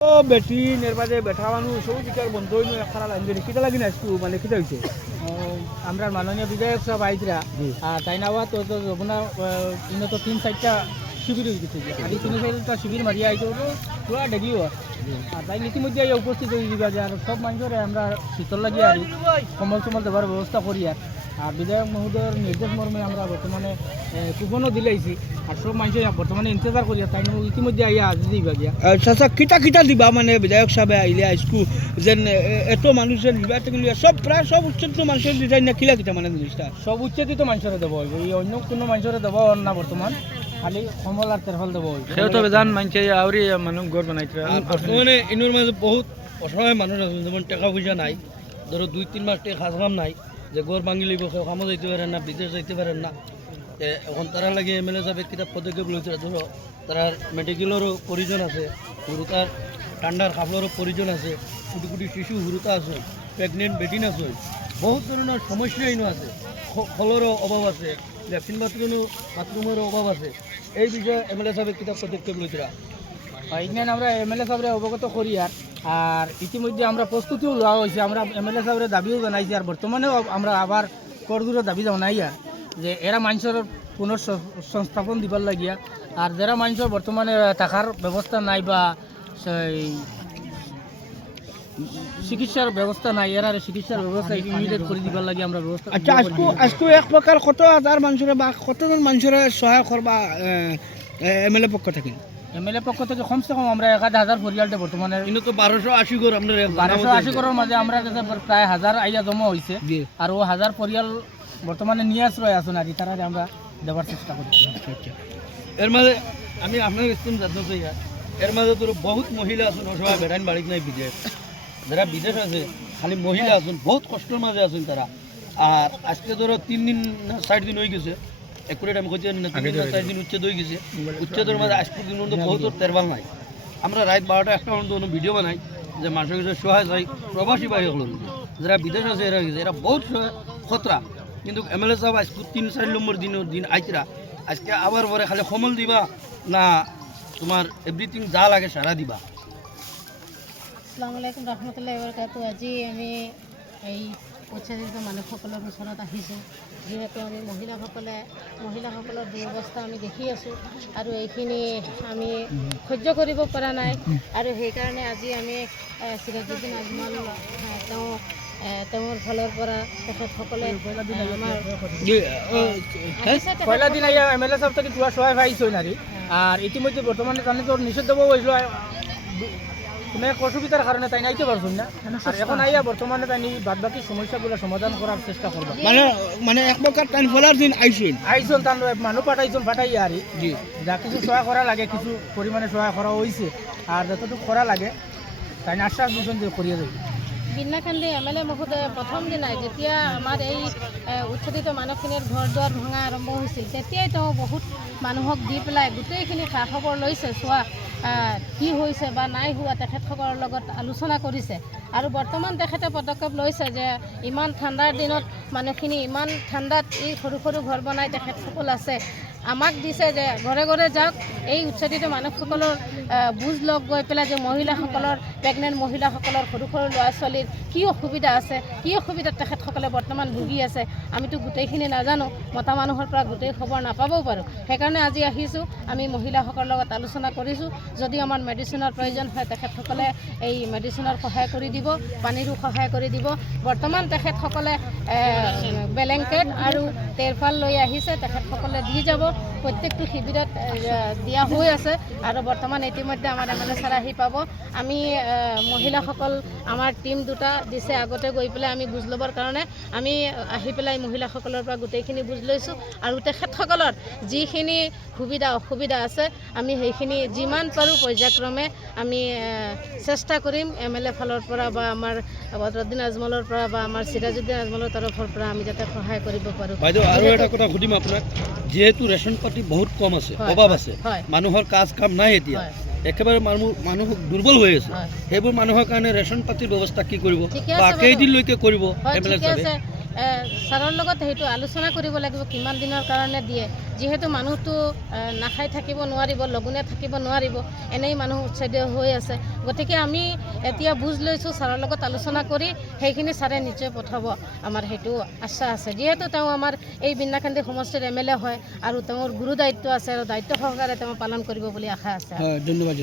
ও বেটি নির্বাচে বেঠা মানুষ সব দিকের বন্ধ হইল একখানা লাইন ধরে কিটা লাগি না একটু মানে কিটা হয়েছে আমরা মাননীয় বিধায়ক সব আইতরা আর তাই না তো আপনার ইনো তো 3-4টা শিবির হয়ে গেছে আর এই 3-4টা শিবির মারিয়া আইতো পুরা ডেগিও আর তাই ইতিমধ্যে উপস্থিত হয়ে যাবে যে আর সব মানুষের আমরা শীতল লাগিয়ে আর কম্বল টম্বল দেওয়ার ব্যবস্থা করি আর বিধায়ক মহোদয়ের নির্দেশ মর্মে আমরা বর্তমানে কুপনও দিলাইছি আর সব মানুষ বর্তমানে ইন্তজার করি তাই ইতিমধ্যে আইয়া আজ দিবা গিয়া চাচা কিটা কিটা দিবা মানে বিধায়ক সাহেব আইলে আজকু যেন এত মানুষের নির্বাচন সব প্রায় সব উচ্চত মানুষের ডিজাইন না কিলা কিটা মানে জিনিসটা সব উচ্চতিত মানুষের দেবো হইব এই অন্য কোনো মানুষের দেবো না বর্তমান খালি কমল আর তেরফল দেবো সেও তো বেদান মানছে আউরি মানুষ ঘর বানাইছে মানে ইনোর মাঝে বহুত অসহায় মানুষ আছে যেমন টাকা পয়সা নাই ধরো 2-3 মাস টাকা খাজলাম নাই যে ঘর ভাঙি লইব কেউ কামও যাইতে পারেন না বিদেশ যাইতে পারেন না এখন তারা লাগে এমএলএ সাহেব কিতাব পদক্ষেপ লইছে ধরো তার মেডিকেলেরও প্রয়োজন আছে হুরুতার ঠান্ডার কাপড়েরও প্রয়োজন আছে কোটি কোটি শিশু হুরুতা আছে প্রেগনেন্ট বেটিন আছে বহুত ধরনের সমস্যা এনে আছে ফলেরও অভাব আছে ল্যাট্রিন বাথরুমেরও অভাব আছে এই বিষয়ে এমএলএ সাহেব কিতাব পদক্ষেপ লইছে এখানে আমরা এমএলএ সাহেবের অবগত করি আর ইতিমধ্যে আমরা প্রস্তুতিও লওয়া হয়েছে আমরা এমএলএ সাহেবের দাবিও জানাইছি আর বর্তমানেও আমরা আবার করদূরের দাবি জানাই যে এরা মানুষের পুনঃসংস্থাপন দিবার লাগিয়া আর যারা মানুষের বর্তমানে থাকার ব্যবস্থা নাই বা সেই চিকিৎসার ব্যবস্থা নাই এরা চিকিৎসার ব্যবস্থা ইমিডিয়েট করে দিবার লাগে আমরা ব্যবস্থা আচ্ছা আজকু এক প্রকার কত হাজার মানুষের বা কতজন মানুষের সহায় করবা এমএলএ পক্ষ থেকে এমএলএ পক্ষ থেকে কমসে কম আমরা 1000 পরিয়ালতে বর্তমানে কিন্তু তো 1280 ঘর আমরা 1280 ঘরের মাঝে আমরা প্রায় 1000 আইয়া জমা হয়েছে আর ও 1000 পরিয়াল বর্তমানে নিয়ে আশ্রয় আসুন আর তারা আমরা দেওয়ার চেষ্টা করছি এর মাঝে আমি আপনার স্কিম জানতে চাই এর মাঝে তো বহুত মহিলা আছেন অসহায় বেড়াইন বাড়িত নাই বিদেশ যারা বিদেশ আছে খালি মহিলা আছেন বহুত কষ্টের মাঝে আছেন তারা আর আজকে ধরো 3 দিন 4 দিন হয়ে গেছে একুরেট আমি কইতে না 3 দিন উচ্ছেদ হয়ে গেছে উচ্ছেদের মাঝে আজ পর্যন্ত বহুত তেরবাল নাই আমরা রাত 12টা-1টা পর্যন্ত ভিডিও বানাই যে মানুষের কাছে সহায় চাই প্রবাসী ভাই হল যারা বিদেশ আছে এরা বহুত খতরা কিন্তু এমএলএ সাহেব আজ 3-4 নম্বর দিন আইতরা আজকে আবার পরে খালি সমল দিবা না তোমার এভরিথিং যা লাগে সারা দিবা। আসসালামু আলাইকুম রহমতুল্লাহি ওয়া বারাকাতুহু। আজি আমি এই উচ্ছেদিত মানুহসকলৰ ওচৰত আহিছোঁ যিহেতু আমি মহিলাসকলৰ দুৰৱস্থা আমি দেখি আছোঁ আৰু এইখিনি আমি সহ্য কৰিব পৰা নাই আৰু সেইকাৰণে আজি আমি সিৰাজুদ্দিন আজমল তেওঁৰ ফালৰ পৰা তেখেতসকলে পয়লা দিন আইয়া এমএলএ সাহেব থেকে পুরা সহায় পাইছে নারী আর ইতিমধ্যে বর্তমানে তাহলে তোর নিষিদ্ধ হয়েছিল কোনো এক অসুবিধার কারণে তাই নাইতে পারছেন না আর এখন আইয়া বর্তমানে তাই বাদ বাকি সমস্যাগুলো সমাধান করার চেষ্টা করবো মানে এক প্রকার টাইম ফলার দিন আইসন তার মানুষ পাঠাই আর জি যা কিছু সহায় করা লাগে কিছু পরিমাণে সহায় করা হয়েছে আর যতটুকু করা লাগে তাই আশ্বাস দিচ্ছেন যে করিয়ে দেবে বিনাকান্দি এমএলএ মহোদয়ে প্ৰথম দিনাই যেতিয়া আমাৰ এই উচ্ছেদিত মানুহখিনিৰ ঘৰ দুৱাৰ ভঙা আৰম্ভ হৈছিল তেতিয়াই তেওঁ বহুত মানুহক দি পেলাই গোটেইখিনি খা খবৰ লৈছে চোৱা কি হৈছে বা নাই হোৱা তেখেতসকলৰ লগত আলোচনা কৰিছে আৰু বৰ্তমান তেখেতে পদক্ষেপ লৈছে যে ইমান ঠাণ্ডাৰ দিনত মানুহখিনি ইমান ঠাণ্ডাত এই সৰু সৰু ঘৰ বনাই তেখেতসকল আছে আমাক দিছে যে ঘৰে ঘৰে যাওক এই উচ্ছেদিত মানুহসকলৰ বুজ লগ গৈ পেলাই যে মহিলাসকলৰ প্ৰেগনেণ্ট মহিলাসকলৰ সৰু সৰু ল'ৰা ছোৱালীৰ কি অসুবিধা আছে কি অসুবিধাত তেখেতসকলে বৰ্তমান ভুগি আছে আমিতো গোটেইখিনি নাজানো মতা মানুহৰ পৰা গোটেই খবৰ নাপাবও পাৰোঁ সেইকাৰণে আজি আহিছোঁ আমি মহিলাসকলৰ লগত আলোচনা কৰিছোঁ যদি আমাৰ মেডিচিনৰ প্ৰয়োজন হয় তেখেতসকলে এই মেডিচিনৰ সহায় কৰি দিব পানীৰো সহায় কৰি দিব বৰ্তমান তেখেতসকলে ব্লেংকেট আৰু তেৰপাল লৈ আহিছে তেখেতসকলে দি যাব প্ৰত্যেকটো শিবিৰত দিয়া হৈ আছে আৰু বৰ্তমান ইতিমধ্যে আমাৰ এমএলএ ছাৰ আহি পাব আমি মহিলাসকল আমাৰ টীম দুটা দিছে আগতে গৈ পেলাই আমি বুজ ল'বৰ কাৰণে আমি আহি পেলাই মহিলাসকলৰ পৰা গোটেইখিনি বুজ লৈছোঁ আৰু তেখেতসকলৰ যিখিনি সুবিধা অসুবিধা আছে আমি সেইখিনি যিমান পাৰোঁ পৰ্যায়ক্ৰমে আমি চেষ্টা কৰিম এমএলএ ফালৰ পৰা বা আমাৰ বদৰুদ্দিন আজমলৰ পৰা বা আমাৰ সিৰাজুদ্দিন আজমলৰ তৰফৰ পৰা আমি যাতে সহায় কৰিব পাৰোঁ। বাইদেউ আৰু এটা কথা সুধিম আপোনাক যেহেতু ৰেচন পাতি বহুত কম আছে অভাৱ আছে মানুহৰ কাজ কাম নাই এতিয়া একেবাৰে মানুহ দুৰ্বল হৈ আছে সেইবোৰ মানুহৰ কাৰণে ৰেচন পাতিৰ ব্যৱস্থা কি কৰিব বা কেইদিনলৈকে কৰিব এমএলএ সাহেবে ছাৰৰ লগত সেইটো আলোচনা কৰিব লাগিব কিমান দিনৰ কাৰণে দিয়ে, যিহেতু মানুহটো নাখাই থাকিব নোৱাৰিব, লঘোণে থাকিব নোৱাৰিব, এনেই মানুহ উচ্ছেদ হৈ আছে। গতিকে আমি এতিয়া বুজ লৈছোঁ, ছাৰৰ লগত আলোচনা কৰি সেইখিনি ছাৰে নিশ্চয় পঠাব, আমাৰ সেইটো আশা আছে। যিহেতু তেওঁ আমাৰ এই বিন্নাকান্দি সমষ্টিৰ MLA হয় আৰু তেওঁৰ গুৰু দায়িত্ব আছে আৰু দায়িত্ব সহকাৰে তেওঁ পালন কৰিব বুলি আশা আছে। ধন্যবাদ।